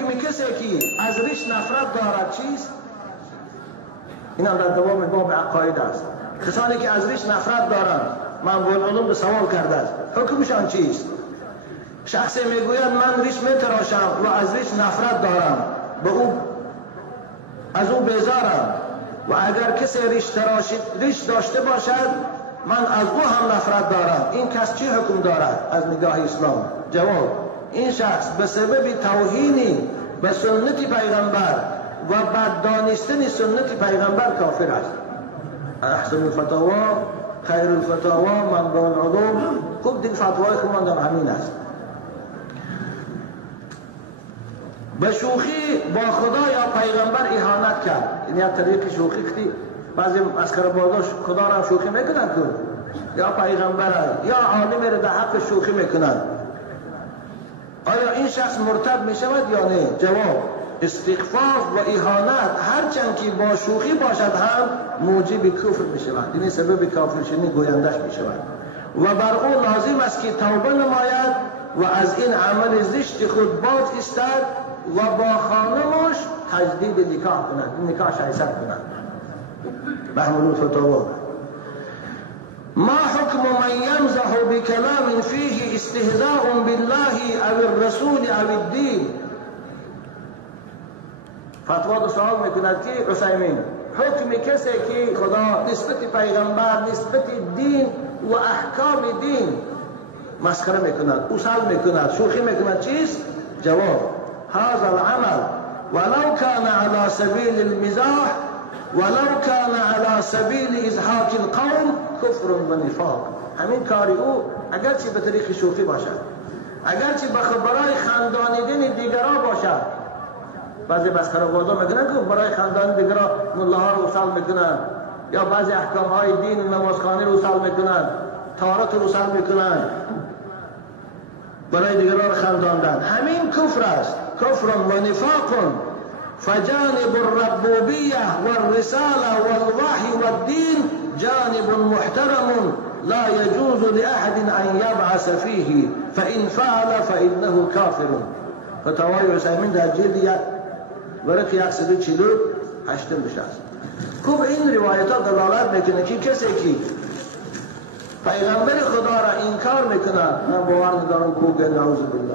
حکم کسی که از ریش نفرت دارد چیست؟ این هم در دوام باب عقاید است. کسانی که از ریش نفرت دارند، منبع العلوم به سوال کرده است حکمشان چیست؟ شخصی میگوید من ریش میتراشم و از ریش نفرت دارم، به او از او بیزارم، و اگر کسی ریش داشته باشد من از او هم نفرت دارم، این کس چی حکم دارد از نگاه اسلام؟ جواب: این شخص به سبب توهینی به سنت پیغمبر و بددانستن سنت پیغمبر کافر است. احسن الفتاوا خیر الفتاوا منبع العلوم. خوب دیگه فتوای خود در همین است. به شوخی با خدا یا پیغمبر اهانت کرد، یعنی از طریق شوخی که بعضی عسکر بازاش خدا را شوخی میکنند یا پیغمبر یا عالم را در حق شوخی میکنند، آیا این شخص مرتد می شود یا نه؟ جواب: استخفاف و اهانت هرچند که با شوخی باشد هم موجب کفر می شود، یعنی سبب کافر شدن گویندش می شود و بر او لازم است که توبه نماید و از این عمل زشت خود باز ایستد و با خانمش تجدید نکاح کند، نکاح شایسته کند. محمود الفتاوا. ما حکم من یمزح بکلام فیه استهزاء بالله او الرسول او الدین؟ فتوا سوال میکند که عثیمین حکم کسی که خدا نسبت پیغمبر، نسبت دین و احکام دین مسخره میکند، اوسال میکند، شوخی میکند چیست؟ جواب: هذا العمل ولو كان على سبيل المزاح ولو كان على سبيل ازهاق القوم کفر و نفاق. همین کاری او اگرچه به طریق شوخی باشد، اگرچه برای خندانیدن دیگران باشد، بعضی مسخره‌بازا میگن که برای خندان دیگران ملاها رو وصال میکنن یا بعضی احکام های دین و نمازخانه رو وصال میکنن، طهارت رو وصال میکنن برای دیگران خنداندن، همین کفر است. کفر و نفاق. فجانب الربوبیه والرساله والوحی والدین جانب محترم لا يجوز لأحد أن يبعث فيه فإن فعل فإنه كافر. فتاوای عثیمین در جلد ورق 148 بشه است. خوب این روایت ها دلالت میکنه که کسی که پیغمبر خدا را انکار میکنه، من باور ندارم که نعوذ بالله،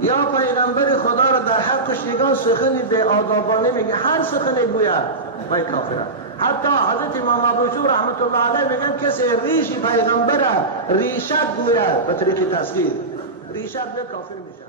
یا پیغمبر خدا را در حقش یگان سخنی به آدابانه میگه، هر سخنی گوید باید کافره. حتی حضرت امام ابوشور رحمت الله علیه میگن کسی ریش پیغمبر ریشت گوید به طریق تصغیر، ریشت به کافر میشه.